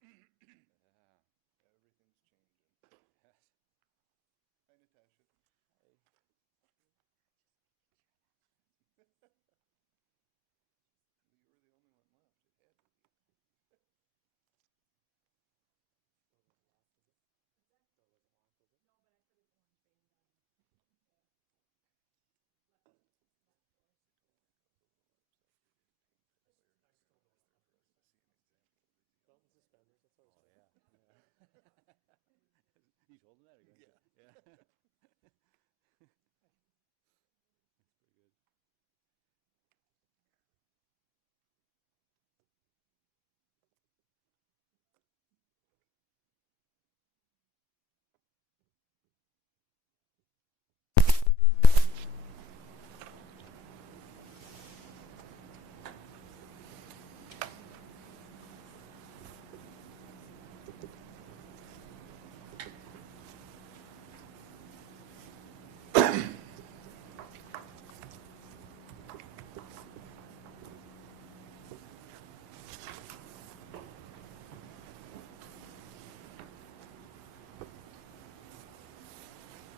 Everything's changing. Hi, Natasha. You were the only one left. It had to be. He's holding that again. Yeah. Yeah. That's pretty good.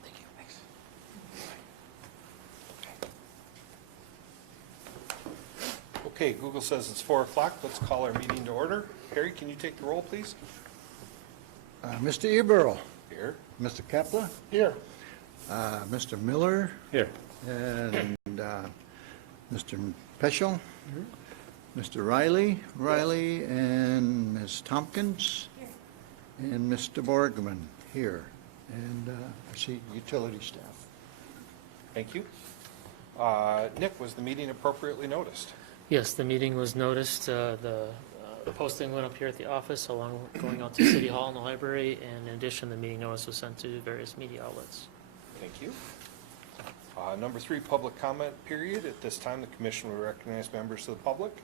Thank you. Thanks. Okay, Google says it's 4 o'clock. Let's call our meeting to order. Harry, can you take the roll, please? Mr. Eberl, Here. Mr. Kepler, Here. Mr. Miller, Here. and Mr. Peschel, Mr. Riley, and Ms. Tompkins, and Mr. Borgman here, and I see utility staff. Thank you. Nick, was the meeting appropriately noticed? Yes, the meeting was noticed. The posting went up here at the office, along going out to City Hall and the library. And in addition, the meeting notice was sent to various media outlets. Thank you. Number 3, public comment period. At this time, the commission will recognize members of the public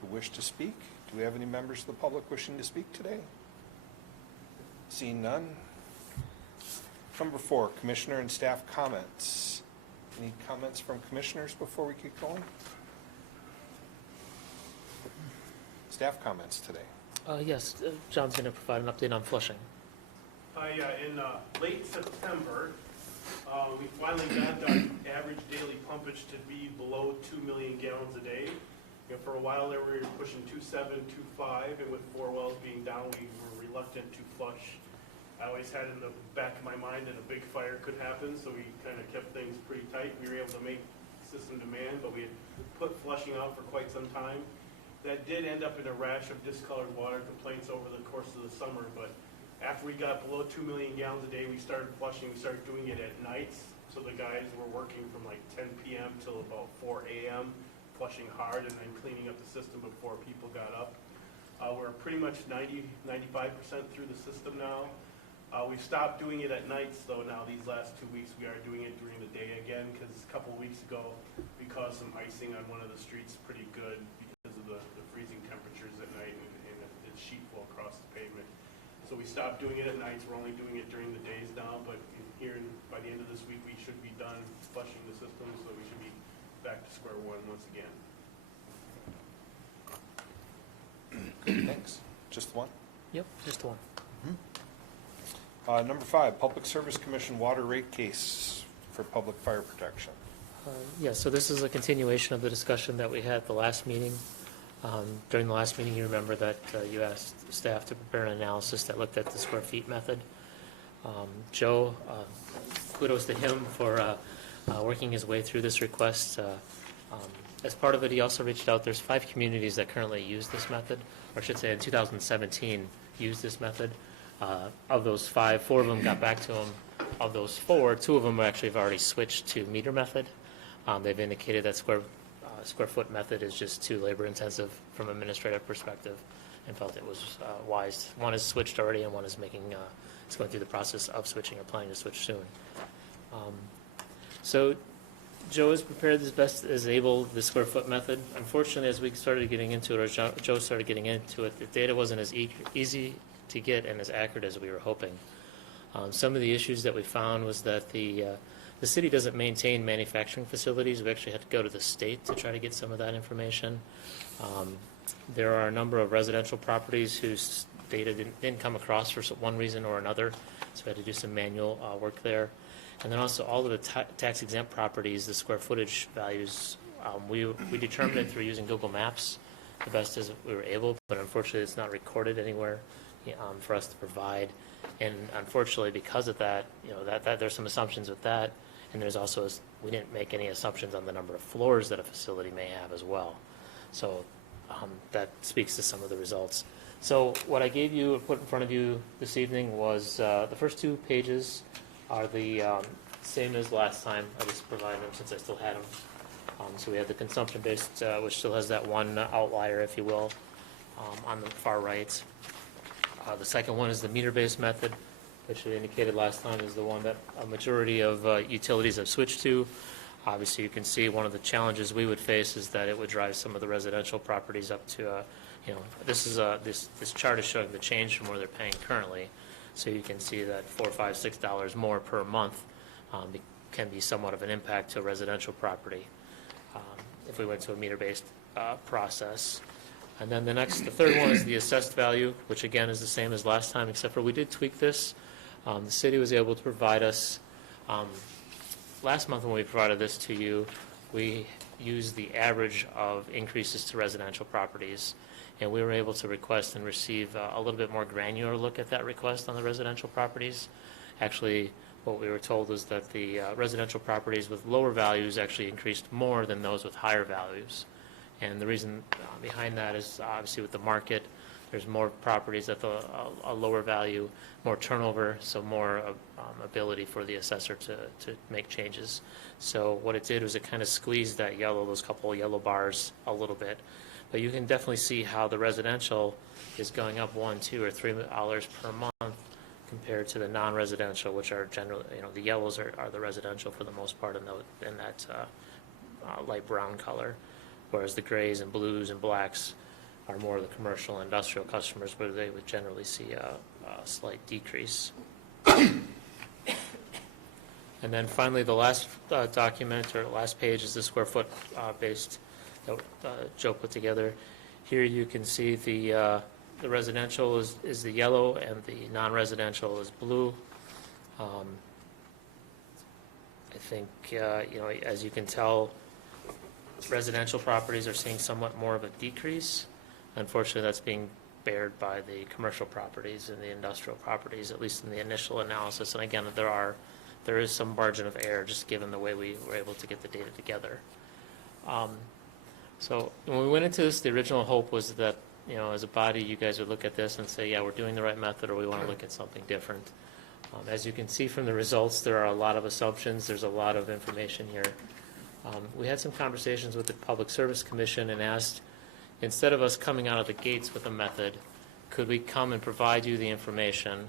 who wish to speak. Do we have any members of the public wishing to speak today? Seeing none. Number 4, commissioner and staff comments. Any comments from commissioners before we get going? Staff comments today. Yes, John's going to provide an update on Flushing. In late September, we finally got the average daily pumpage to be below 2 million gallons a day. For a while there, we were pushing 2.7, 2.5, and with 4 wells being down, we were reluctant to flush. I always had in the back of my mind that a big fire could happen, so we kind of kept things pretty tight. We were able to make system demand, but we had put flushing out for quite some time. That did end up in a rash of discolored water complaints over the course of the summer, but after we got below 2 million gallons a day, we started flushing. We started doing it at nights, so the guys were working from like 10 p.m. till about 4 a.m., flushing hard and then cleaning up the system before people got up. We're pretty much 95% through the system now. We've stopped doing it at nights, though. Now these last 2 weeks, we are doing it during the day again, because a couple of weeks ago, we caused some icing on one of the streets pretty good because of the freezing temperatures at night and the sheet flow across the pavement. So we stopped doing it at nights. We're only doing it during the days now, but by the end of this week, we should be done flushing the system, so we should be back to square one once again. Good, thanks. Just one? Yep, just one. Number 5, Public Service Commission water rate case for public fire protection. Yes, so this is a continuation of the discussion that we had at the last meeting. During the last meeting, you remember that you asked staff to prepare an analysis that looked at the square feet method. Joe, kudos to him for working his way through this request. As part of it, he also reached out. There's 5 communities that currently use this method, or I should say in 2017 used this method. Of those 5, 4 of them got back to him. Of those 4, 2 of them actually have already switched to meter method. They've indicated that square foot method is just too labor intensive from an administrative perspective, and felt it was wise. One is switched already, and one is is going through the process of switching or planning to switch soon. So Joe has prepared as best as able the square foot method. Unfortunately, as we started getting into it, or Joe started getting into it, the data wasn't as easy to get and as accurate as we were hoping. Some of the issues that we found was that the city doesn't maintain manufacturing facilities. We actually had to go to the state to try to get some of that information. There are a number of residential properties whose data didn't come across for one reason or another, so we had to do some manual work there. And then also all of the tax exempt properties, the square footage values, we determined it through using Google Maps the best as we were able, but unfortunately it's not recorded anywhere for us to provide. And unfortunately, because of that, that there's some assumptions with that, and there's also, we didn't make any assumptions on the number of floors that a facility may have as well. So that speaks to some of the results. So what I gave you, put in front of you this evening was the first 2 pages are the same as last time. I just provided them since I still had them. So we have the consumption-based, which still has that one outlier, if you will, on the far right. The second one is the meter-based method, which I indicated last time is the one that a majority of utilities have switched to. Obviously, you can see one of the challenges we would face is that it would drive some of the residential properties up to, this chart is showing the change from where they're paying currently. So you can see that $4, $5, $6 more per month can be somewhat of an impact to a residential property if we went to a meter-based process. And then the third one is the assessed value, which again is the same as last time, except for we did tweak this. The city was able to provide us, last month when we provided this to you, we used the average of increases to residential properties, and we were able to request and receive a little bit more granular look at that request on the residential properties. Actually, what we were told was that the residential properties with lower values actually increased more than those with higher values. And the reason behind that is obviously with the market, there's more properties at a lower value, more turnover, so more ability for the assessor to make changes. So what it did was it kind of squeezed that those couple of yellow bars a little bit. But you can definitely see how the residential is going up $1, $2, or $3 per month compared to the non-residential, which are generally, the yellows are the residential for the most part in that light brown color, whereas the grays and blues and blacks are more the commercial and industrial customers where they would generally see a slight decrease. And then finally, the last document or last page is the square foot based that Joe put together. Here you can see the residential is the yellow and the non-residential is blue. I think, as you can tell, residential properties are seeing somewhat more of a decrease. Unfortunately, that's being bared by the commercial properties and the industrial properties, at least in the initial analysis. And again, there is some margin of error just given the way we were able to get the data together. So when we went into this, the original hope was that, as a body, you guys would look at this and say, yeah, we're doing the right method, or we want to look at something different. As you can see from the results, there are a lot of assumptions. There's a lot of information here. We had some conversations with the Public Service Commission and asked, instead of us coming out of the gates with a method, could we come and provide you the information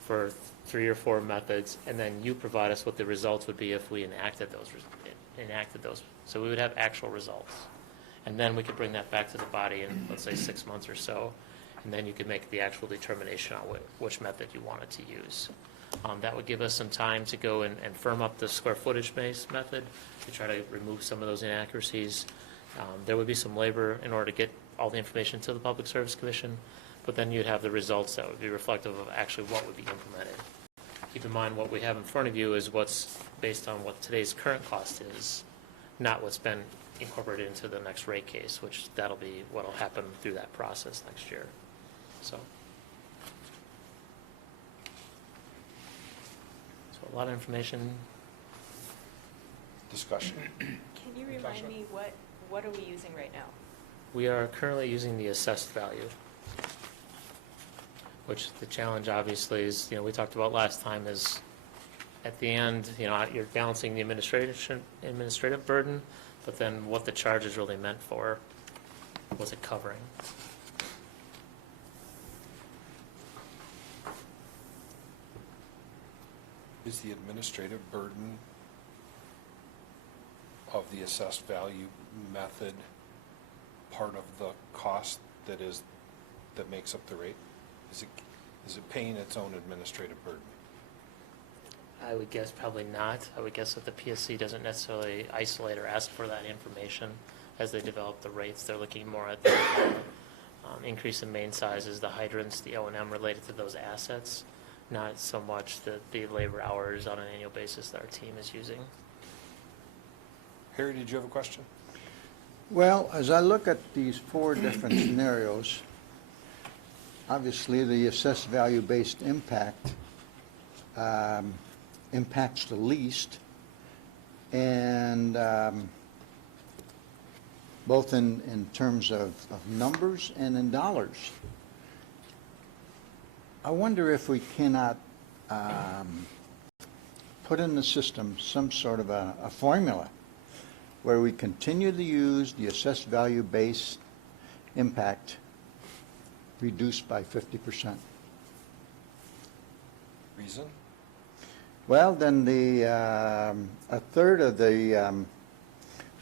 for 3 or 4 methods, and then you provide us what the results would be if we enacted those. So we would have actual results. And then we could bring that back to the body in, let's say, 6 months or so, and then you could make the actual determination on which method you wanted to use. That would give us some time to go and firm up the square footage-based method to try to remove some of those inaccuracies. There would be some labor in order to get all the information to the Public Service Commission, but then you'd have the results that would be reflective of actually what would be implemented. Keep in mind what we have in front of you is what's based on what today's current cost is, not what's been incorporated into the next rate case, which that'll be what will happen through that process next year. So a lot of information. Discussion. Can you remind me, what are we using right now? We are currently using the assessed value, which the challenge obviously is, we talked about last time, is at the end, you're balancing the administrative burden, but then what the charge is really meant for, what's it covering? Is the administrative burden of the assessed value method part of the cost that makes up the rate? Is it paying its own administrative burden? I would guess probably not. I would guess that the PSC doesn't necessarily isolate or ask for that information as they develop the rates. They're looking more at the increase in main size is the hydrants, the O&M related to those assets, not so much the labor hours on an annual basis that our team is using. Harry, did you have a question? Well, as I look at these four different scenarios, obviously the assessed value-based impact impacts the least, and both in terms of numbers and in dollars. I wonder if we cannot put in the system some sort of a formula where we continue to use the assessed value-based impact reduced by 50%. Reason? Well, then a third of the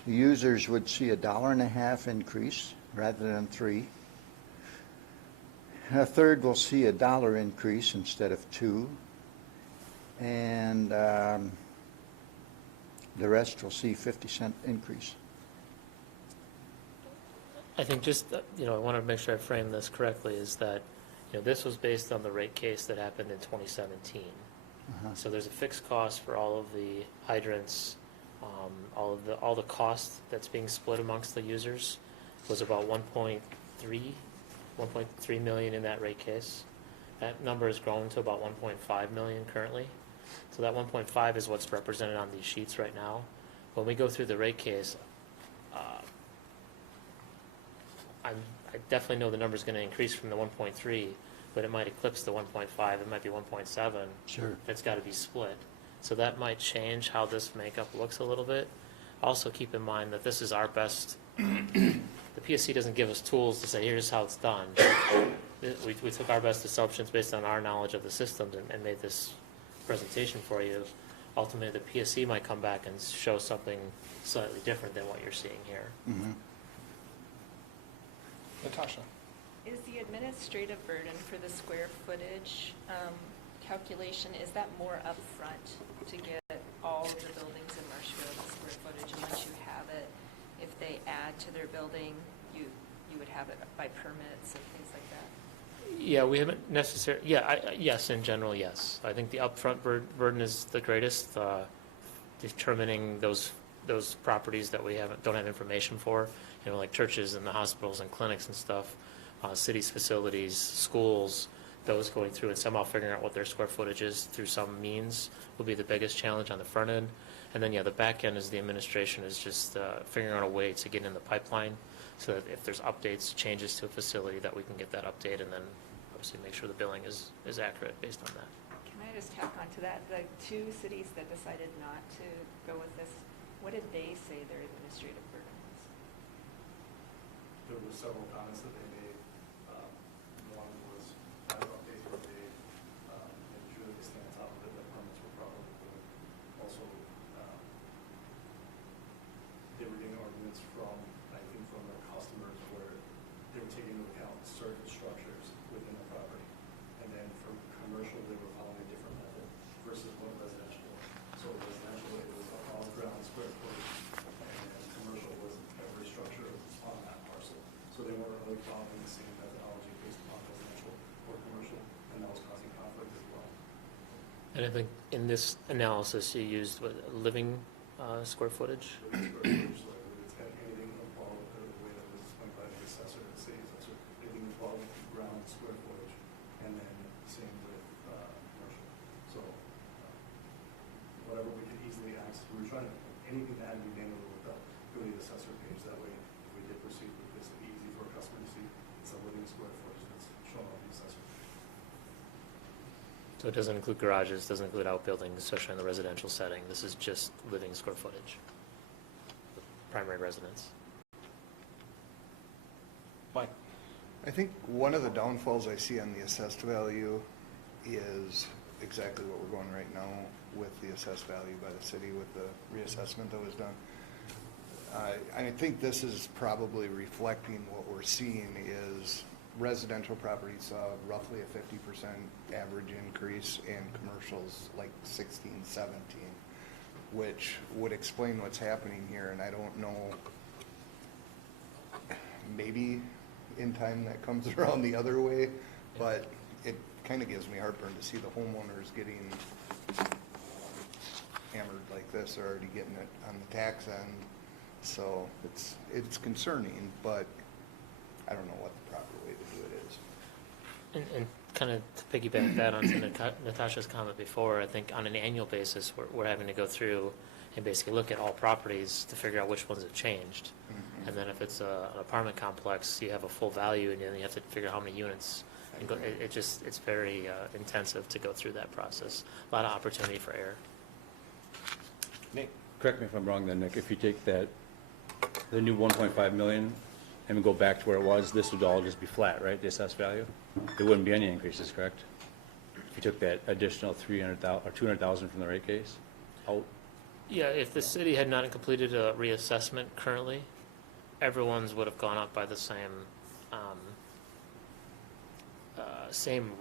users would see $1.50 increase rather than $3. A third will see $1 increase instead of $2, and the rest will see 50-cent increase. I think just, I want to make sure I frame this correctly, is that, this was based on the rate case that happened in 2017. So there's a fixed cost for all of the hydrants, all the cost that's being split amongst the users was about 1.3 million in that rate case. That number has grown to about 1.5 million currently. So that 1.5 is what's represented on these sheets right now. When we go through the rate case, I definitely know the number's going to increase from the 1.3, but it might eclipse the 1.5. It might be 1.7. Sure. That's got to be split. So that might change how this makeup looks a little bit. Also keep in mind that this is our best. The PSC doesn't give us tools to say, here's how it's done. We took our best assumptions based on our knowledge of the systems and made this presentation for you. Ultimately, the PSC might come back and show something slightly different than what you're seeing here. Mm-hmm. Natasha? Is the administrative burden for the square footage calculation, is that more upfront to get all of the buildings in Marshfield square footage, and once you have it, if they add to their building, you would have it by permits and things like that? Yeah, we haven't necessarily, yes, in general, yes. I think the upfront burden is the greatest, determining those properties that we don't have information for, like churches and the hospitals and clinics and stuff, cities, facilities, schools, those going through and somehow figuring out what their square footage is through some means will be the biggest challenge on the front end. And then, the back end is the administration is just figuring out a way to get in the pipeline so that if there's updates, changes to a facility, that we can get that update and then obviously make sure the billing is accurate based on that. Can I just tack on to that? The two cities that decided not to go with this, what did they say their administrative burden was? There were several comments that they made. One was kind of updates were made, and sure that they stand on top of it, that permits were probably good. Also, they were getting arguments from, I think, from their customers where they were taking into account certain structures within the property. And then for commercial, they were following a different method versus what residential. So residential, it was above ground square footage, and commercial was every structure on that parcel. So they weren't really following the same methodology based upon residential or commercial, and that was causing conflict as well. And I think in this analysis, you used living square footage. Living square footage, so it's anything above the way that was explained by the assessor, the city assessor, anything above ground square footage, and then same with commercial. So whatever we could easily access, we were trying to, anything that had to be manual without go to the assessor page. That way, if we did proceed with this, it'd be easy for a customer to see it's a living square footage that's shown on the assessor. So it doesn't include garages, doesn't include outbuildings, especially in the residential setting. This is just living square footage, primary residence. Mike? I think one of the downfalls I see on the assessed value is exactly what we're going right now with the assessed value by the city with the reassessment that was done. I think this is probably reflecting what we're seeing is residential properties saw roughly a 50% average increase and commercials like 16, 17, which would explain what's happening here. And I don't know, maybe in time that comes around the other way, but it kind of gives me heartburn to see the homeowners getting hammered like this. They're already getting it on the tax end, so it's concerning, but I don't know what the proper way to do it is. And kind of to piggyback that onto Natasha's comment before, I think on an annual basis, we're having to go through and basically look at all properties to figure out which ones have changed. Mhm. And then if it's an apartment complex, you have a full value, and then you have to figure out how many units. And go, it's very intensive to go through that process. A lot of opportunity for error. Nate? Correct me if I'm wrong then, Nick, if you take that, the new 1.5 million and we go back to where it was, this would all just be flat, right, the assessed value? There wouldn't be any increases, correct? If you took that additional 300,000 or 200,000 from the rate case out? Yeah, if the city had not completed a reassessment currently, everyone's would have gone up by the same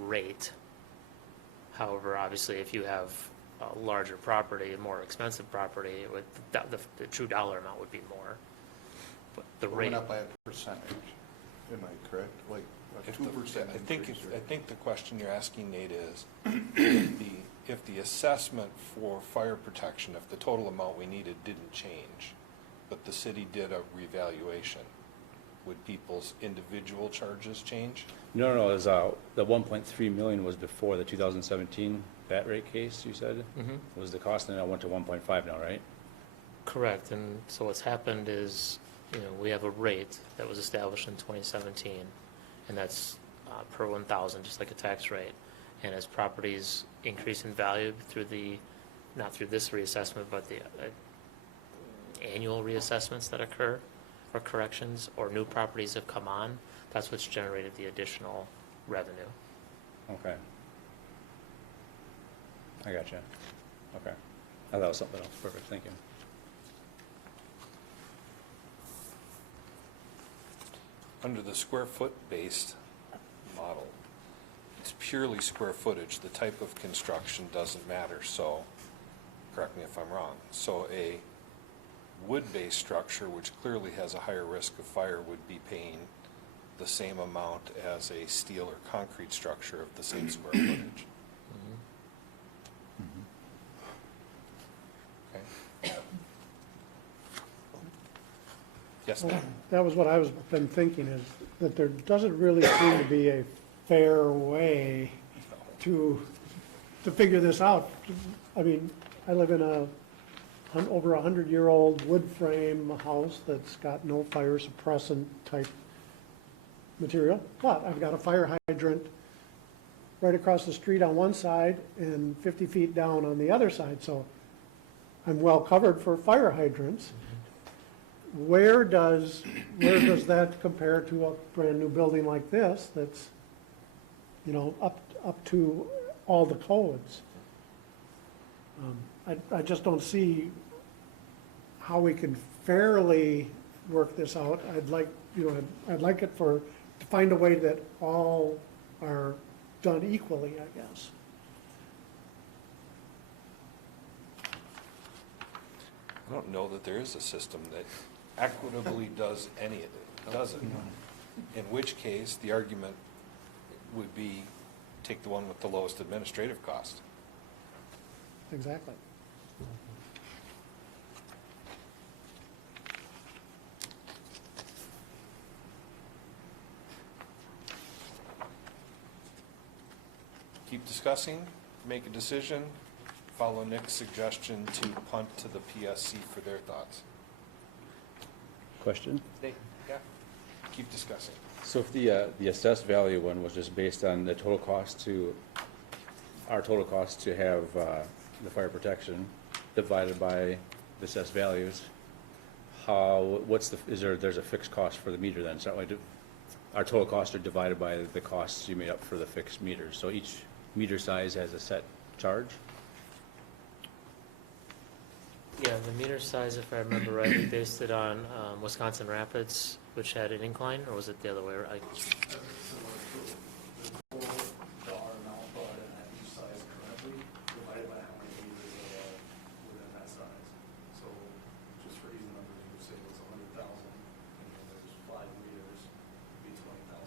rate. However, obviously, if you have a larger property, a more expensive property, it would, the true dollar amount would be more. But the It rate, went up by a percentage, am I correct? Like a 2% increase? I think the question you're asking, Nate, is if the assessment for fire protection, if the total amount we needed didn't change, but the city did a revaluation, would people's individual charges change? No, it was, the 1.3 million was before the 2017 VAT rate case, you said? Mhm. Was the cost, and then it went to 1.5 now, right? correct. And so what's happened is, we have a rate that was established in 2017, and that's per 1,000, just like a tax rate. And as properties increase in value through not through this reassessment, but the annual reassessments that occur, or corrections, or new properties have come on, that's what's generated the additional revenue. Okay. I got you. Okay. I thought it was something else. Perfect, thank you. Under the square foot based model, it's purely square footage. The type of construction doesn't matter, so correct me if I'm wrong. So a wood-based structure, which clearly has a higher risk of fire, would be paying the same amount as a steel or concrete structure of the same square footage. Okay. Yes, ma'am? That was what I was been thinking, is that there doesn't really seem to be a fair way to figure this out. I mean, I live in over 100-year-old wood frame house that's got no fire suppressant type material, but I've got a fire hydrant right across the street on one side and 50 feet down on the other side, so I'm well covered for fire hydrants. Where does that compare to a brand-new building like this that's, up to all the codes? I just don't see how we can fairly work this out. I'd like it to find a way that all are done equally, I guess. I don't know that there is a system that equitably does any of it, does it? In which case, the argument would be, take the one with the lowest administrative cost. Exactly. Keep discussing, make a decision, follow Nick's suggestion to punt to the PSC for their thoughts. Question? Nate? Yeah. Keep discussing. So if the assessed value one was just based on the total cost our total cost to have the fire protection divided by the assessed values, there's a fixed cost for the meter then? So our total costs are divided by the costs you made up for the fixed meters. So each meter size has a set charge? Yeah, the meter size, if I remember right, we based it on Wisconsin Rapids, which had an incline, or was it the other way around? That's similar to the total dollar amount brought in at each size correctly, divided by how many meters there are within that size. So just for easy numbers, you would say it was 100,000, and then there's 5 meters, it'd be 20,000.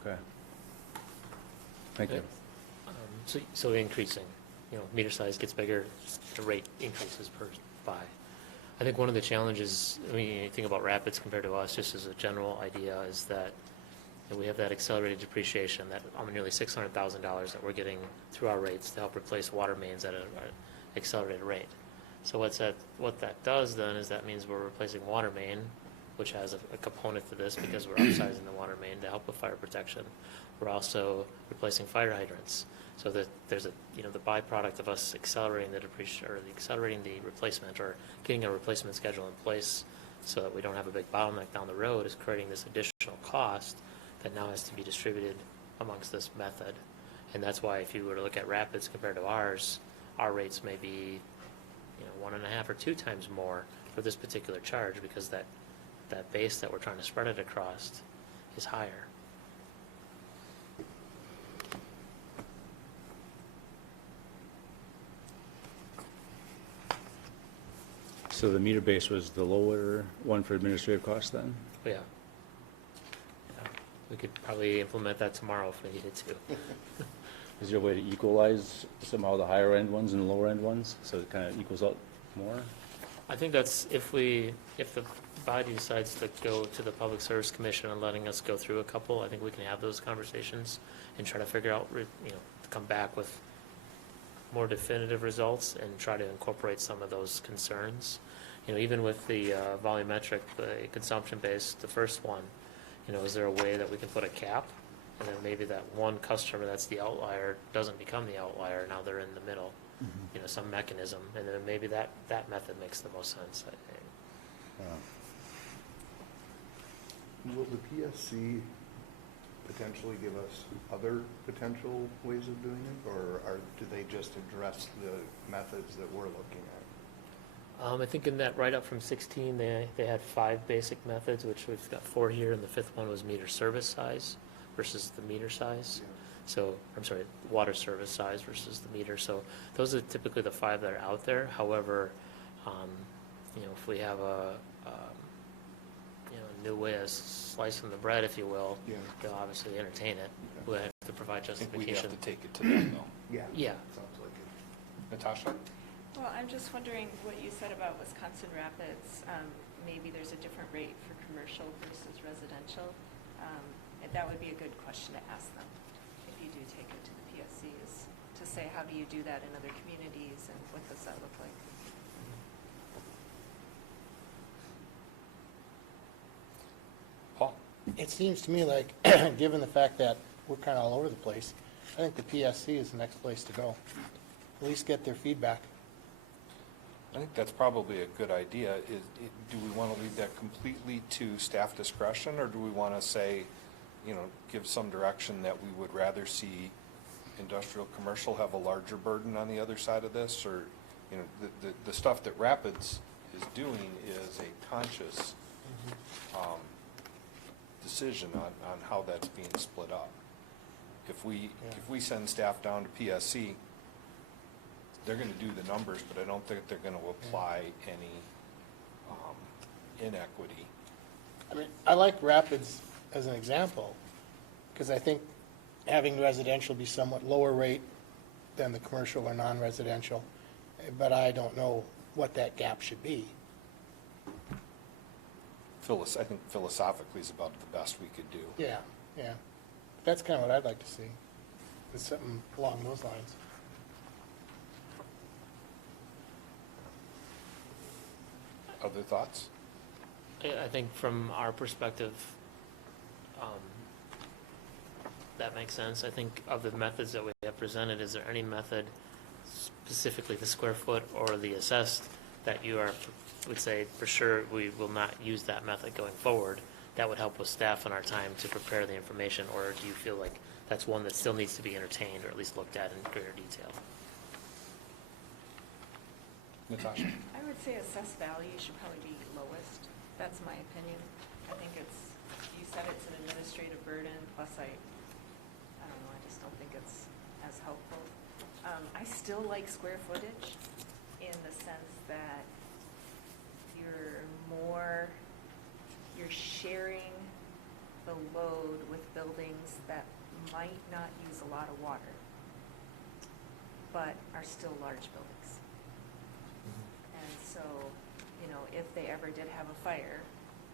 Okay. Thank you. So increasing, meter size gets bigger, the rate increases by. I think one of the challenges, you think about Rapids compared to us, just as a general idea, is that we have that accelerated depreciation, that nearly $600,000 that we're getting through our rates to help replace water mains at an accelerated rate. So what that does then is that means we're replacing water main, which has a component to this because we're upsizing the water main to help with fire protection. We're also replacing fire hydrants, so that there's the byproduct of us accelerating the replacement, or getting a replacement schedule in place so that we don't have a big bottleneck down the road, is creating this additional cost that now has to be distributed amongst this method. And that's why if you were to look at Rapids compared to ours, our rates may be 1.5 or 2 times more for this particular charge, because that base that we're trying to spread it across is higher. So the meter base was the lower one for administrative costs then? Yeah. We could probably implement that tomorrow if we needed to. Is there a way to equalize somehow the higher end ones and the lower end ones, so it kind of equals out more? I think that's if the body decides to go to the Public Service Commission and letting us go through a couple, I think we can have those conversations and try to figure out, to come back with more definitive results and try to incorporate some of those concerns. Even with the volumetric, the consumption-based, the first one, is there a way that we can put a cap? And then maybe that one customer that's the outlier doesn't become the outlier, now they're in the middle. Some mechanism, and then maybe that method makes the most sense, I think. Will the PSC potentially give us other potential ways of doing it, or do they just address the methods that we're looking at? I think in that write-up from 16, they had 5 basic methods, which we've got 4 here, and the 5th one was meter service size versus the meter size. So, I'm sorry, water service size versus the meter. So those are typically the 5 that are out there. However, if we have a new way of slicing the bread, if you will, they'll obviously entertain it. Okay. We'll have to provide I think we have justification. to take it to them, though. Yeah. Sounds like it. Natasha? Well, I'm just wondering what you said about Wisconsin Rapids. Maybe there's a different rate for commercial versus residential. That would be a good question to ask them if you do take it to the PSCs, to say, how do you do that in other communities and what does that look like? Paul? It seems to me like, given the fact that we're kind of all over the place, I think the PSC is the next place to go. At least get their feedback. I think that's probably a good idea. Do we want to leave that completely to staff discretion, or do we want to say, give some direction that we would rather see industrial, commercial have a larger burden on the other side of this? Or, the stuff that Rapids is doing is a conscious decision on how that's being split up. If we send staff down to PSC, they're going to do the numbers, but I don't think they're going to apply any inequity. I mean, I like Rapids as an example, because I think having residential be somewhat lower rate than the commercial or non-residential, but I don't know what that gap should be. I think philosophically is about the best we could do. Yeah. That's kind of what I'd like to see, is something along those lines. Other thoughts? I think from our perspective, that makes sense. I think of the methods that we have presented, is there any method, specifically the square foot or the assessed, that you would say for sure we will not use that method going forward? That would help with staff and our time to prepare the information, or do you feel like that's one that still needs to be entertained or at least looked at in greater detail? Natasha? I would say assessed value should probably be lowest. That's my opinion. I think you said it's an administrative burden, plus I don't know, I just don't think it's as helpful. I still like square footage in the sense that you're sharing the load with buildings that might not use a lot of water, but are still large buildings. And so, you know, if they ever did have a fire,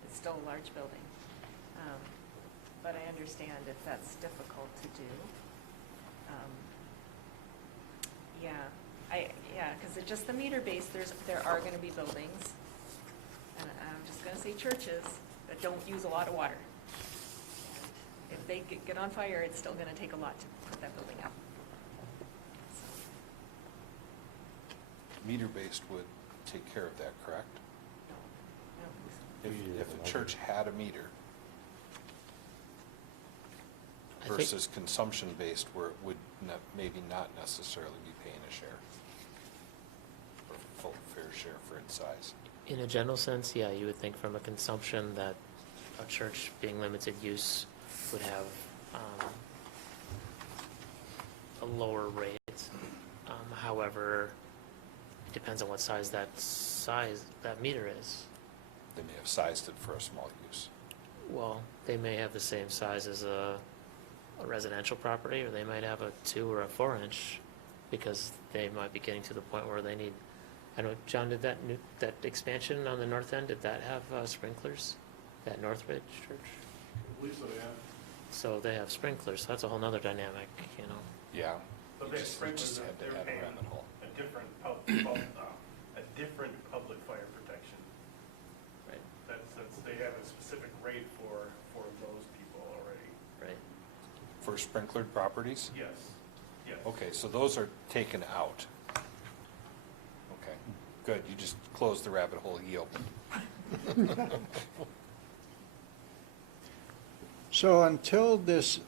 it's still a large building. But I understand if that's difficult to do. Because it's just the meter base, there are gonna be buildings, and I'm just gonna say churches, that don't use a lot of water. If they get on fire, it's still gonna take a lot to put that building out. Meter-based would take care of that, correct? No, I don't think so. If a church had a meter I think- versus consumption-based where it would maybe not necessarily be paying a share or full fair share for its size. In a general sense, yeah, you would think from a consumption that a church being limited use would have a lower rate. However, it depends on what size that meter is. They may have sized it for a small use. Well, they may have the same size as a residential property, or they might have a 2 or a 4-inch, because they might be getting to the point where they need, I know, John, did that expansion on the north end, did that have sprinklers? That Northridge Church? I believe so, yeah. So they have sprinklers, so that's a whole nother dynamic, you know? Yeah. But You they just sprinklers, had to they're add a paying rabbit hole. a different public fire protection. Right, That's they have a specific rate for those people already. right. For sprinklered properties? Yes, yes. Okay, so those are taken out. Okay, good. You just closed the rabbit hole he opened. So until this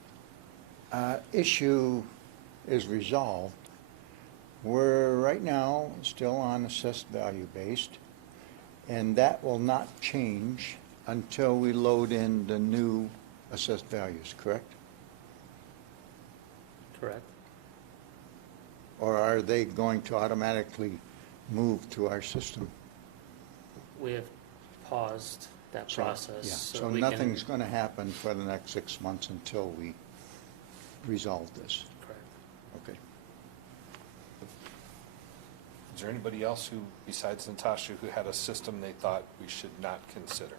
issue is resolved, we're right now still on assessed value based, and that will not change until we load in the new assessed values, correct? Correct. Or are they going to automatically move to our system? We have paused that So, process. yeah, so so we can- nothing's going to happen for the next 6 months until we resolve this. Correct. Okay. Is there anybody else who, besides Natasha, who had a system they thought we should not consider?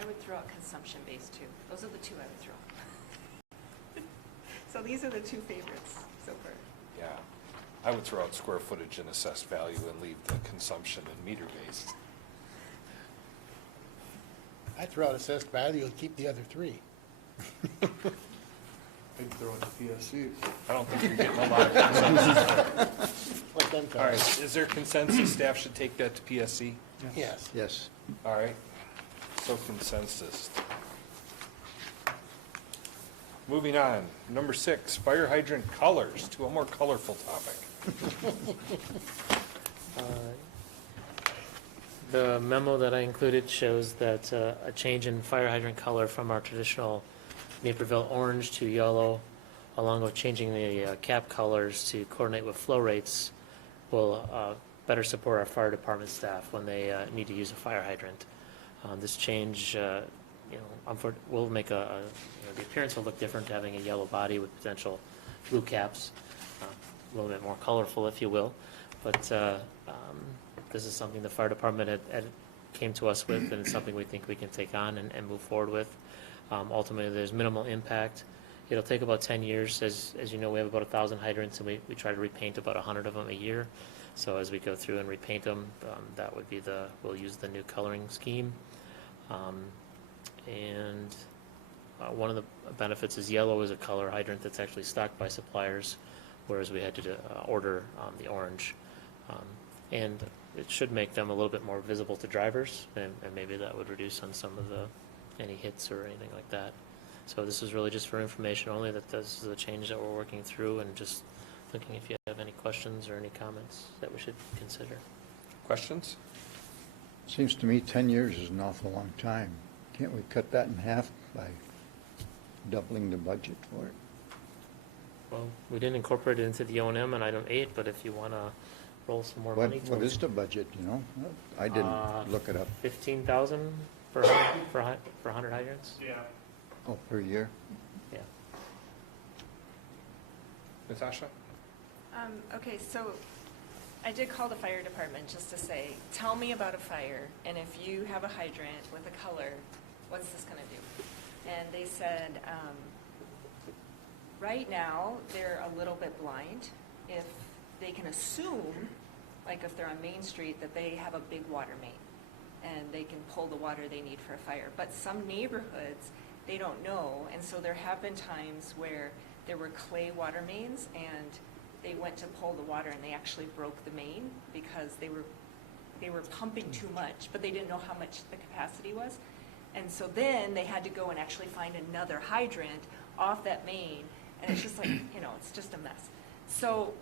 I would throw out consumption-based too. Those are the two I would throw out. So these are the two favorites so far. Yeah. I would throw out square footage and assessed value and leave the consumption and meter based. I'd throw out assessed value and keep the other three. I'd throw it to PSC. I don't think you're getting a lot of consensus. Let them All right, is there consensus staff should take that to PSC? Yes. Yes. All right, so consensus. Moving on, number 6, fire hydrant colors, to a more colorful topic. The memo that I included shows that a change in fire hydrant color from our traditional Naperville orange to yellow, along with changing the cap colors to coordinate with flow rates, will better support our fire department staff when they need to use a fire hydrant. This change, will make the appearance will look different, having a yellow body with potential blue caps, a little bit more colorful, if you will. But this is something the fire department had came to us with, and it's something we think we can take on and move forward with. Ultimately, there's minimal impact. It'll take about 10 years. As you know, we have about 1,000 hydrants, and we try to repaint about 100 of them a year. So as we go through and repaint them, that would be we'll use the new coloring scheme. One of the benefits is yellow is a color hydrant that's actually stocked by suppliers, whereas we had to order the orange. And it should make them a little bit more visible to drivers, and maybe that would reduce on some of any hits or anything like that. So this is really just for information only, that this is a change that we're working through, and just looking if you have any questions or any comments that we should consider. Questions? Seems to me 10 years is an awful long time. Can't we cut that in half by doubling the budget for it? Well, we didn't incorporate it into the O&M in item 8, but if you want to roll some more What, money what towards is the budget, you know? I Uh, didn't look it up. 15,000 for 100 hydrants? Yeah. Oh, per year? Yeah. Natasha? Okay, so I did call the fire department just to say, tell me about a fire, and if you have a hydrant with a color, what's this gonna do? And they said, right now, they're a little bit blind. If they can assume, like if they're on Main Street, that they have a big water main, and they can pull the water they need for a fire. But some neighborhoods, they don't know, and so there have been times where there were clay water mains, and they went to pull the water, and they actually broke the main because they were pumping too much, but they didn't know how much the capacity was. And so then they had to go and actually find another hydrant off that main, and it's just like, it's just a mess. So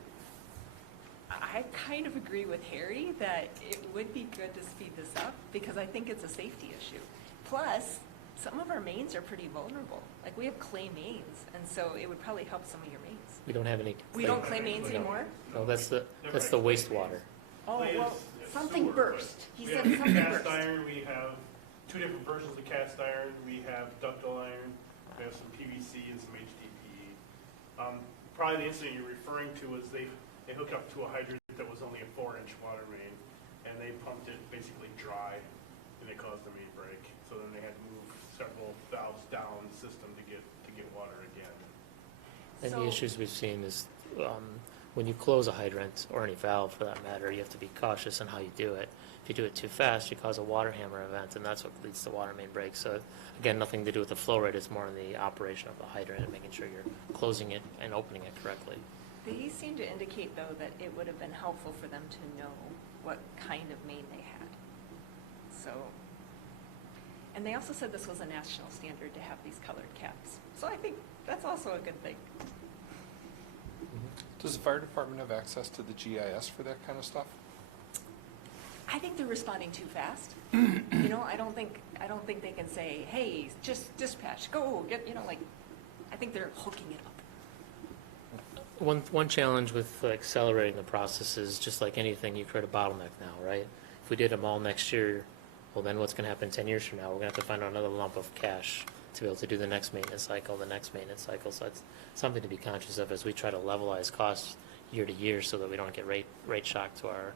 I kind of agree with Harry that it would be good to speed this up because I think it's a safety issue. Plus, some of our mains are pretty vulnerable. Like we have clay mains, and so it would probably help some of your mains. We don't have any. We don't clay mains anymore? No, that's the wastewater. Oh, Clay well, is something sewer, burst. but He we said have something cast burst. iron, we have two different versions of cast iron, we have ductile iron, we have some PVC and some HDPE. Probably the incident you're referring to is they hooked up to a hydrant that was only a 4-inch water main, and they pumped it basically dry, and it caused the main break. So then they had to move several valves down the system to get water again. And the So- issues we've seen is when you close a hydrant, or any valve for that matter, you have to be cautious on how you do it. If you do it too fast, you cause a water hammer event, and that's what leads to water main breaks. So again, nothing to do with the flow rate, it's more in the operation of the hydrant and making sure you're closing it and opening it correctly. They seem to indicate, though, that it would have been helpful for them to know what kind of main they had. So, and they also said this was a national standard to have these colored caps. So I think that's also a good thing. Does the fire department have access to the GIS for that kind of stuff? I think they're responding too fast. I don't think they can say, hey, just dispatch, go, get, I think they're hooking it up. One challenge with accelerating the process is just like anything, you create a bottleneck now, right? If we did them all next year, well, then what's going to happen 10 years from now? We're going to have to find another lump of cash to be able to do the next maintenance cycle, the next maintenance cycle. So that's something to be conscious of as we try to levelize costs year to year so that we don't get rate shock to our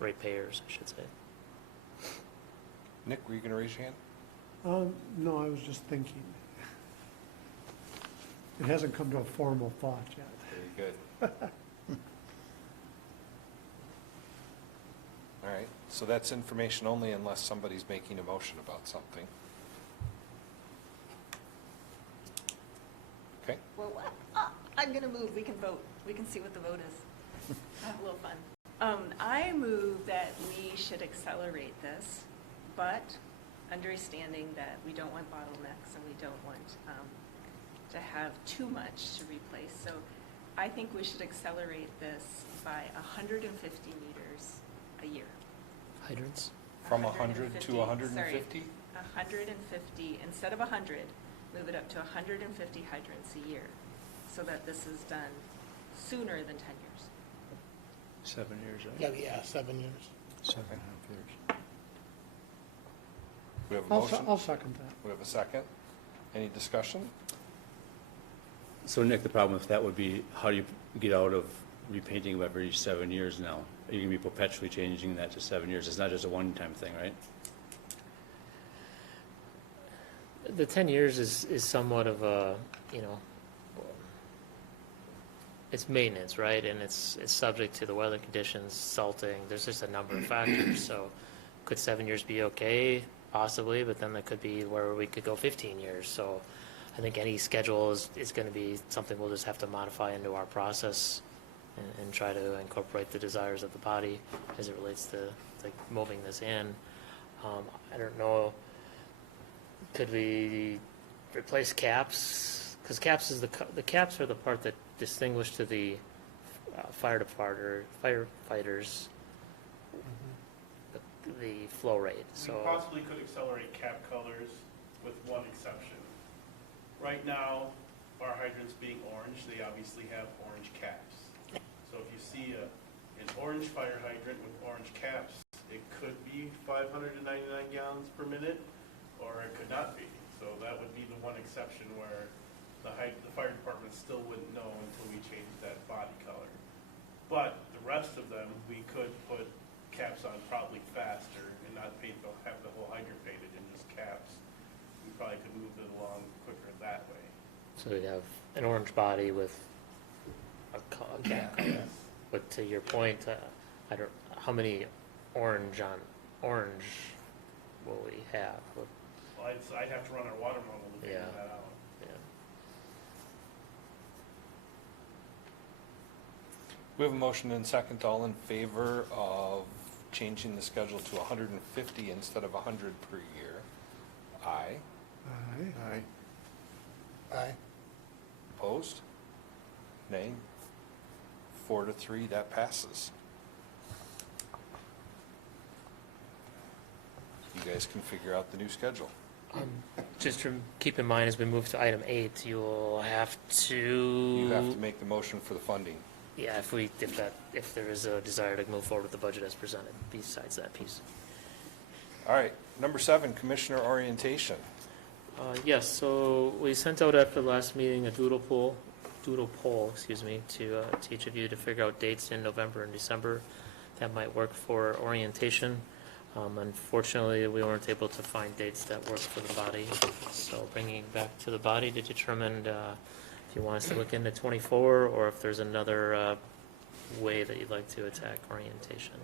ratepayers, I should say. Nick, were you going to raise your hand? No, I was just thinking. It hasn't come to a formal thought yet. Very good. All right, so that's information only unless somebody's making a motion about something. Okay, Well, I'm going to move. We can vote. We can see what the vote is. Have a little fun. I move that we should accelerate this, but understanding that we don't want bottlenecks and we don't want to have too much to replace. So I think we should accelerate this by 150 meters a year. Hydrants? From 100 to 150? 150, instead of 100, move it up to 150 hydrants a year, so that this is done sooner than 10 years. 7 years, right? Yeah, 7 years. 7.5 years. We have a motion? I'll second that. We have a second. Any discussion? So Nick, the problem with that would be, how do you get out of repainting every 7 years now? Are you going to be perpetually changing that to 7 years? It's not just a one-time thing, right? The 10 years is somewhat of a, it's maintenance, right? And it's subject to the weather conditions, salting, there's just a number of factors. So could 7 years be okay? Possibly, but then there could be where we could go 15 years. So I think any schedule is going to be something we'll just have to modify into our process and try to incorporate the desires of the body as it relates to moving this in. I don't know. Could we replace caps? Because caps is the caps are the part that distinguish to the firefighters the flow rate. So We possibly could accelerate cap colors with one exception. Right now, our hydrants being orange, they obviously have orange caps. So if you see an orange fire hydrant with orange caps, it could be 599 gallons per minute, or it could not be. So that would be the one exception where the fire department still wouldn't know until we changed that body color. But the rest of them, we could put caps on probably faster and not have the whole hydrant painted in just caps. We probably could move it along quicker that way. So we have an orange body with a gap color. But to your point, I don't, how many orange on orange will we have? Well, I'd have to run our water model to figure Yeah. that out. Yeah. We have a motion and second. All in favor of changing the schedule to 150 instead of 100 per year? Aye. Aye. Aye. Aye. Opposed? Nay? 4-3, that passes. You guys can figure out the new schedule. Just to keep in mind, as we move to item 8, you'll have to. You have to make the motion for the funding. Yeah, if there is a desire to move forward with the budget as presented, besides that piece. All right, number 7, commissioner orientation. Yes, so we sent out after the last meeting a doodle poll, to each of you to figure out dates in November and December that might work for orientation. Unfortunately, we weren't able to find dates that worked for the body, so bringing it back to the body to determine if you want us to look into 24 or if there's another way that you'd like to attack orientation.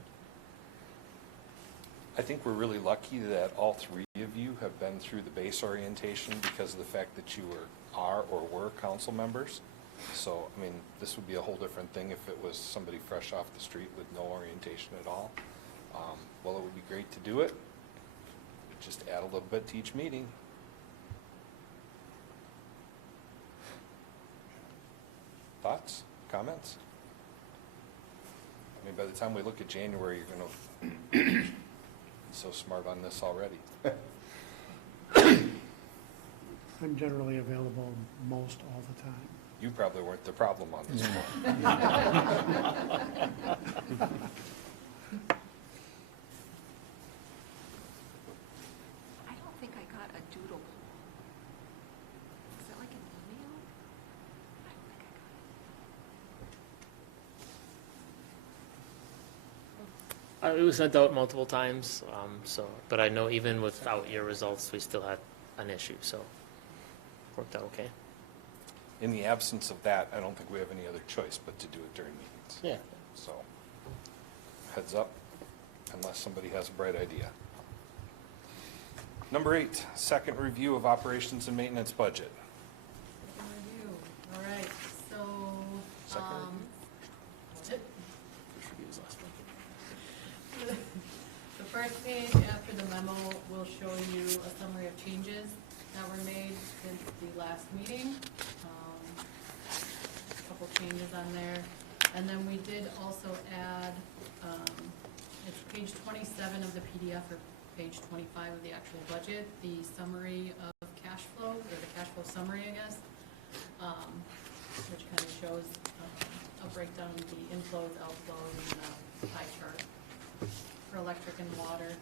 I think we're really lucky that all 3 of you have been through the base orientation because of the fact that you are or were council members. So, I mean, this would be a whole different thing if it was somebody fresh off the street with no orientation at all. Well, it would be great to do it. Just add a little bit to each meeting. Thoughts, comments? I mean, by the time we look at January, you're going to be so smart on this already. I'm generally available most all the time. You probably weren't the problem on this one. I don't think I got a doodle poll. Is that like an email? I don't think I got it. It was sent out multiple times, but I know even without your results, we still had an issue, so worked out okay. In the absence of that, I don't think we have any other choice but to do it during meetings. Yeah. So, heads up, unless somebody has a bright idea. Number 8, second review of operations and maintenance budget. Review. All right, so, Second First review was last week. the first page after the memo will show you a summary of changes that were made since the last meeting. A couple changes on there. And then we did also add, it's page 27 of the PDF or page 25 of the actual budget, the summary of cash flow, or the cash flow summary, I guess, which kind of shows a breakdown of the inflows, outflows, and the pie chart for electric and water.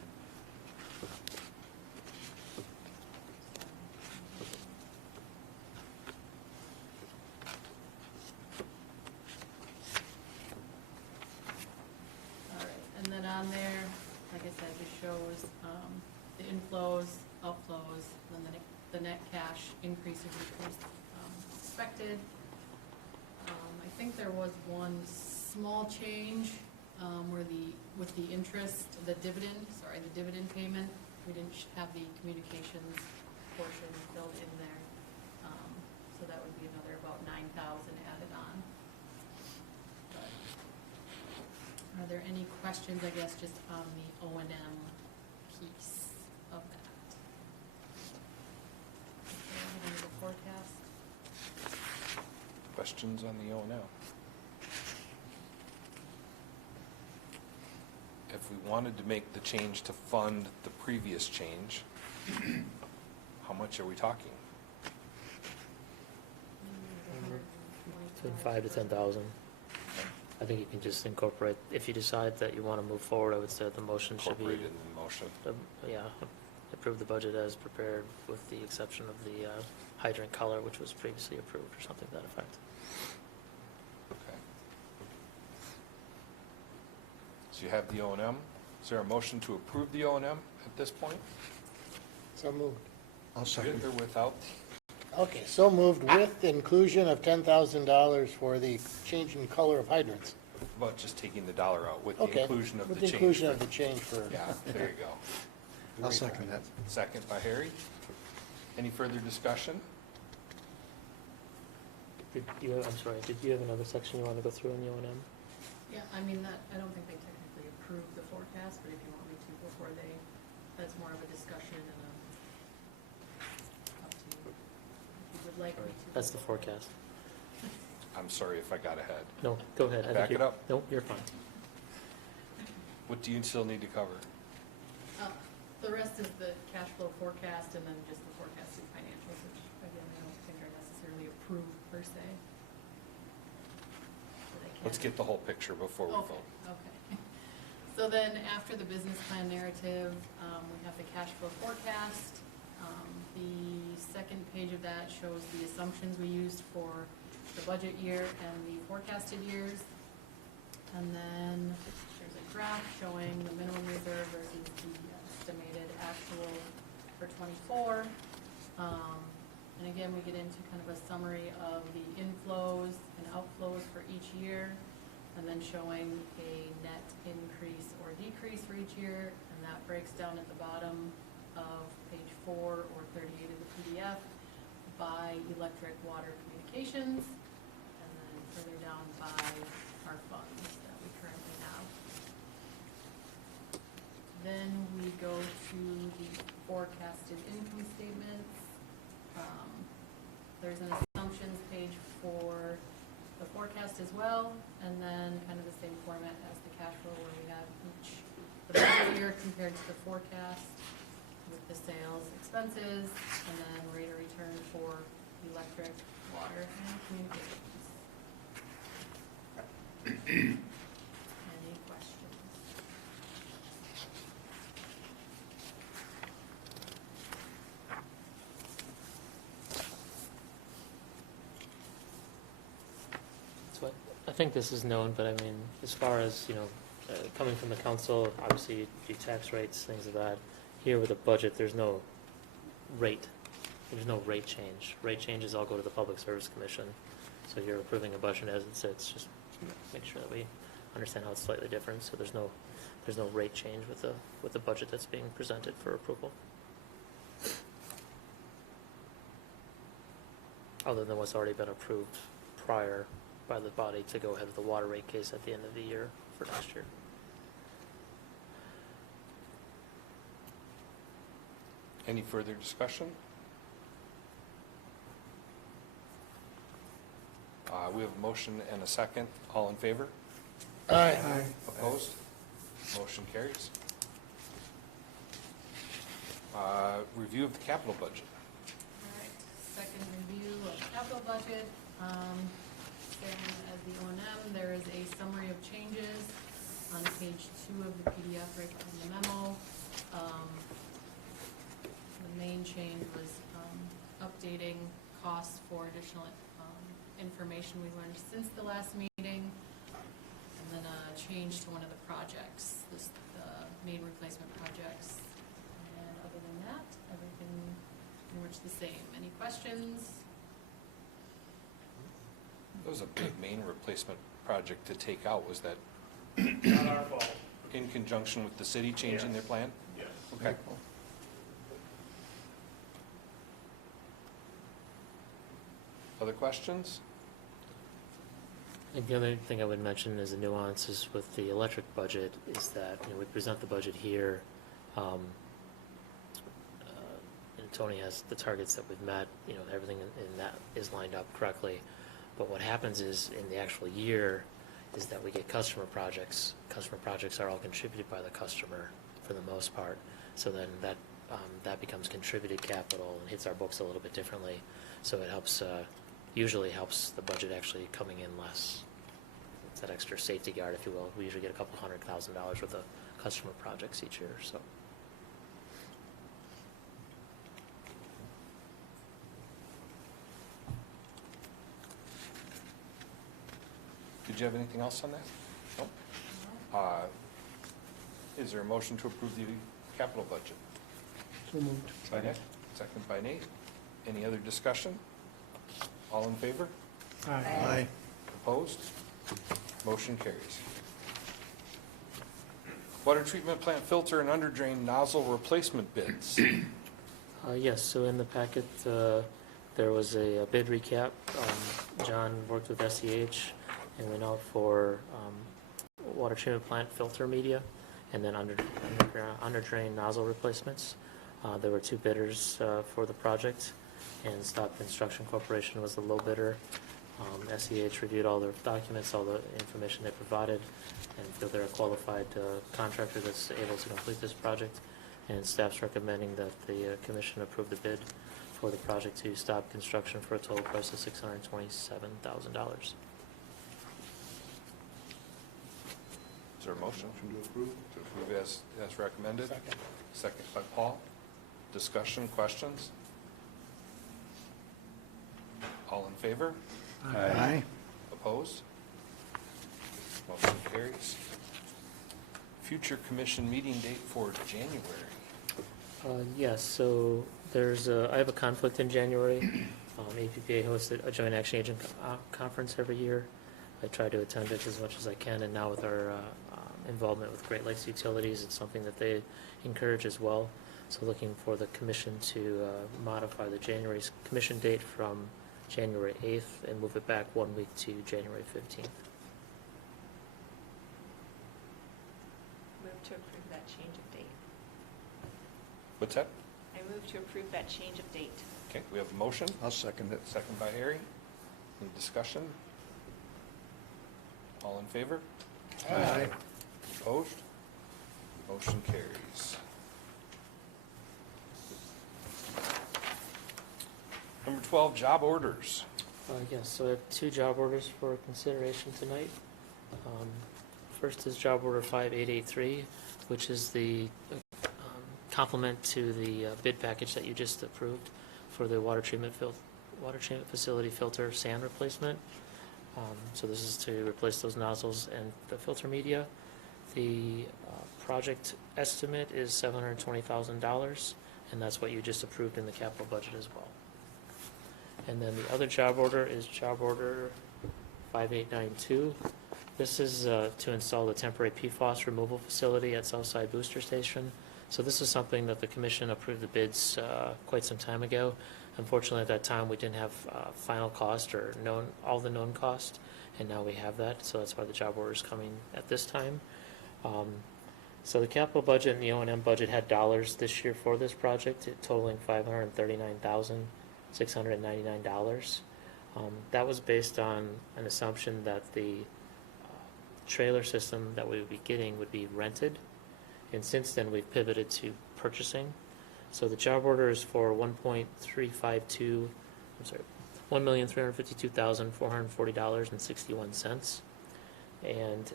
All right, and then on there, like I said, just shows the inflows, outflows, and then the net cash increases expected. I think there was one small change where with the interest, the dividend payment, we didn't have the communications portion filled in there. So that would be another about 9,000 added on. But are there any questions, I guess, just on the O&M piece of that? Okay, the forecast. Questions on the O&M? If we wanted to make the change to fund the previous change, how much are we talking? Between 5,000 to 10,000. I think you can just incorporate, if you decide that you want to move forward, I would say the motion should be, Incorporated in the motion. yeah, approve the budget as prepared with the exception of the hydrant color, which was previously approved, or something to that effect. Okay. So you have the O and M. Is there a motion to approve the O and M at this point? So moved. I'll second. With or without? Okay, so moved with the inclusion of $10,000 for the change in color of hydrants. About just taking the dollar out with the Okay, inclusion of with the the change. inclusion of the change for. Yeah, there you go. I'll second that. Second by Harry. Any further discussion? Did you, I'm sorry, did you have another section you want to go through in the O and M? Yeah, I mean, that, I don't think they technically approved the forecast, but if you want me to before they, that's more of a discussion and up to you. If you would like me to. That's the forecast. I'm sorry if I got ahead. No, go ahead. I think Back it you're- up. No, you're fine. What do you still need to cover? The rest is the cash flow forecast and then just the forecasted financials, which again, I don't think are necessarily approved per se. But I can- Let's get the whole picture before we Okay, vote. okay. So then, after the business plan narrative, we have the cash flow forecast. The second page of that shows the assumptions we used for the budget year and the forecasted years. And then there's a graph showing the minimum reserve versus the estimated actual for '24. And again, we get into kind of a summary of the inflows and outflows for each year, and then showing a net increase or decrease for each year, and that breaks down at the bottom of page 4 or 38 of the PDF by electric, water, communications, and then further down by our funds that we currently have. Then we go to the forecasted income statements. There's an assumptions page for the forecast as well, and then kind of the same format as the cash flow where we have each, the budget year compared to the forecast with the sales expenses, and then rate of return for electric, water, and communications. Any questions? So I think this is known, but I mean, as far as, coming from the council, obviously you do tax rates, things of that. Here with a budget, there's no rate. There's no rate change. Rate changes all go to the Public Service Commission. So you're approving a budget as it sits, just make sure that we understand how it's slightly different. So there's no rate change with the budget that's being presented for approval. Other than what's already been approved prior by the body to go ahead with the water rate case at the end of the year for next year. Any further discussion? We have a motion and a second. All in favor? Aye. Opposed? Motion carries. Review of the capital budget. All right, second review of capital budget. Same as the O and M, there is a summary of changes on page 2 of the PDF right behind the memo. The main change was updating costs for additional information we learned since the last meeting, and then a change to one of the projects, the main replacement projects. And other than that, everything pretty much the same. Any questions? That was a big main replacement project to take out. Was that Not our fault. in conjunction with the city changing their plan? Yes. Okay. Other questions? I think the other thing I would mention as a nuance is with the electric budget is that, we present the budget here, and Tony has the targets that we've met, everything in that is lined up correctly. But what happens is, in the actual year, is that we get customer projects. Customer projects are all contributed by the customer for the most part. So then that becomes contributed capital and hits our books a little bit differently. So it helps, usually helps the budget actually coming in less. that extra safety guard, if you will. We usually get a couple $100,000 worth of customer projects each year, so. Did you have anything else on that? No? Is there a motion to approve the capital budget? So moved. By Nick, second by Nate. Any other discussion? All in favor? Aye. Opposed? Motion carries. Water treatment plant filter and under drain nozzle replacement bids. Yes, so in the packet, there was a bid recap. John worked with SEH and went out for water treatment plant filter media and then under drain nozzle replacements. There were 2 bidders for the project, and Stop Construction Corporation was the low bidder. SEH reviewed all their documents, all the information they provided, and feel they're a qualified contractor that's able to complete this project. And staff's recommending that the commission approve the bid for the project to Stop Construction for a total price of $627,000. Is there a motion to approve? To approve as recommended? Second. Second by Paul. Discussion, questions? All in favor? Aye. Opposed? Motion carries. Future commission meeting date for January. Yes, so I have a conflict in January. APPA hosts a joint action agent conference every year. I try to attend it as much as I can, and now with our involvement with Great Lakes Utilities, it's something that they encourage as well. So looking for the commission to modify the January commission date from January 8th and move it back 1 week to January 15th. Move to approve that change of date. What's that? I move to approve that change of date. Okay, we have a motion. I'll second it. Second by Harry. Any discussion? All in favor? Aye. Opposed? Motion carries. Number 12, job orders. Yes, so I have 2 job orders for consideration tonight. First is job order 5883, which is the complement to the bid package that you just approved for the water treatment facility filter sand replacement. So this is to replace those nozzles and the filter media. The project estimate is $720,000, and that's what you just approved in the capital budget as well. And then the other job order is job order 5892. This is to install the temporary PFAS removal facility at Southside Booster Station. So this is something that the commission approved the bids quite some time ago. Unfortunately, at that time, we didn't have final cost or all the known cost, and now we have that. So that's why the job order is coming at this time. So the capital budget and the O&M budget had dollars this year for this project, totaling $539,699. That was based on an assumption that the trailer system that we would be getting would be rented. And since then, we've pivoted to purchasing. So the job order is for $1,352,440.61. And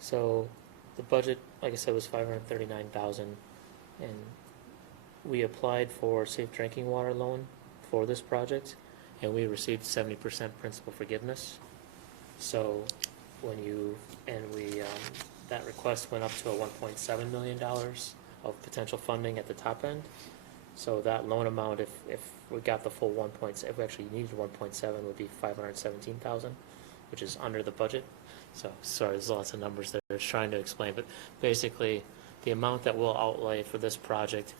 so the budget, like I said, was $539,000, and we applied for safe drinking water loan for this project, and we received 70% principal forgiveness. So that request went up to a $1.7 million of potential funding at the top end. So that loan amount, if we got the full if we actually needed 1.7, would be $517,000, which is under the budget. So, sorry, there's lots of numbers there I was trying to explain, but basically, the amount that we'll outlay for this project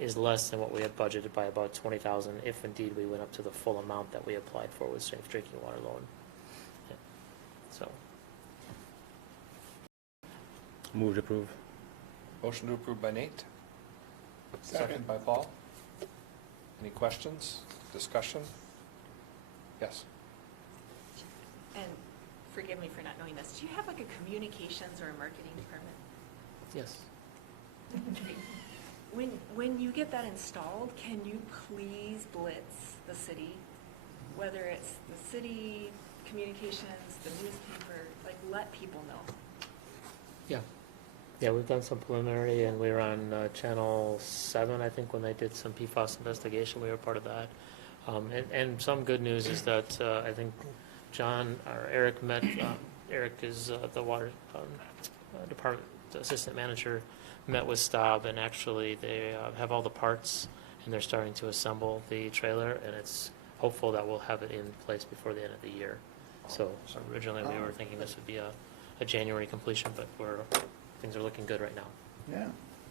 is less than what we had budgeted by about $20,000, if indeed we went up to the full amount that we applied for with safe drinking water loan. Yeah. So, Move to approve. Motion to approve by Nate. Second. By Paul. Any questions, discussion? Yes. And forgive me for not knowing this, do you have like a communications or a marketing department? yes. When you get that installed, can you please blitz the city? Whether it's the city communications, the newspaper, like, let people know. Yeah. Yeah, we've done some preliminary, and we were on Channel 7, I think, when they did some PFAS investigation. We were part of that. And some good news is that I think John, or Eric met, Eric is the water department assistant manager, met with Staub, and actually they have all the parts, and they're starting to assemble the trailer, and it's hopeful that we'll have it in place before the end of the year. So originally we were thinking this would be a January completion, but things are looking good right now. Yeah.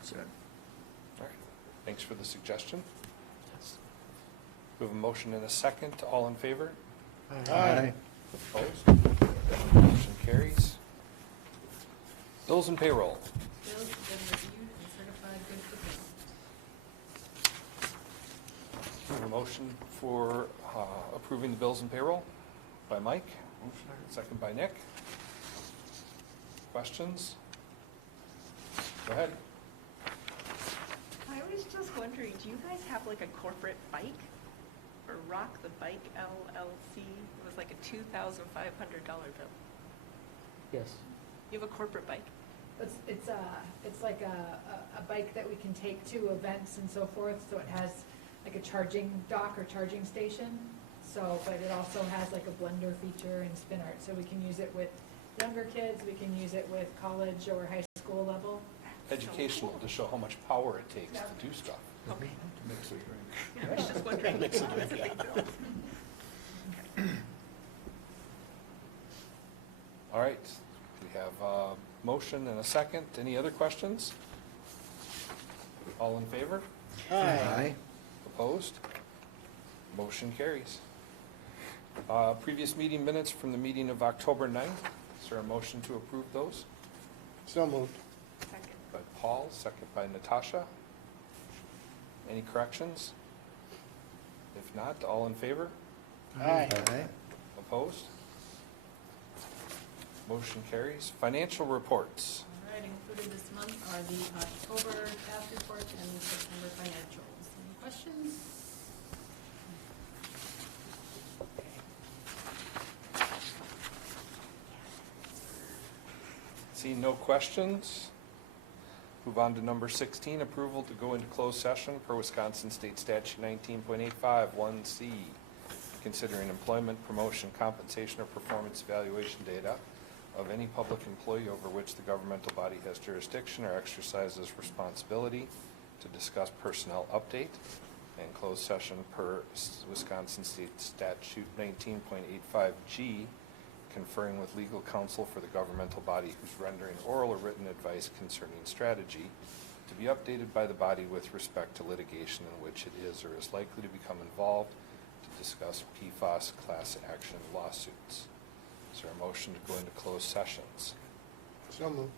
Good. All right, thanks for the suggestion. Yes. We have a motion and a second. All in favor? Aye. Opposed? Motion carries. Bills and payroll. Bills have been reviewed and certified good for payment. We have a motion for approving the bills and payroll by Mike. Second by Nick. Questions? Go ahead. I was just wondering, do you guys have like a corporate bike? Or Rock the Bike LLC? It was like a $2,500 bill. Yes. You have a corporate bike? It's like a bike that we can take to events and so forth, so it has like a charging dock or charging station. So, but it also has like a blender feature and spin art, so we can use it with younger kids, we can use it with college or high school level. Educational to show how much power it takes to do stuff. Okay. Mix a drink. I was just wondering. Mix a What was drink, the big deal? All right, we have a motion and a second. Any other questions? All in favor? Aye. Opposed? Motion carries. Previous meeting minutes from the meeting of October 9th. Is there a motion to approve those? So moved. Second. By Paul, second by Natasha. Any corrections? If not, all in favor? Aye. Aye. Opposed? Motion carries. Financial reports. All right, included this month are the October task report and the September financials. Any questions? Seeing no questions, move on to number 16, approval to go into closed session per Wisconsin State Statute 19.851C, considering employment, promotion, compensation, or performance evaluation data of any public employee over which the governmental body has jurisdiction or exercises responsibility, to discuss personnel update, and closed session per Wisconsin State Statute 19.85G, conferring with legal counsel for the governmental body who's rendering oral or written advice concerning strategy, to be updated by the body with respect to litigation in which it is or is likely to become involved, to discuss PFAS class action lawsuits. Is there a motion to go into closed sessions? So moved.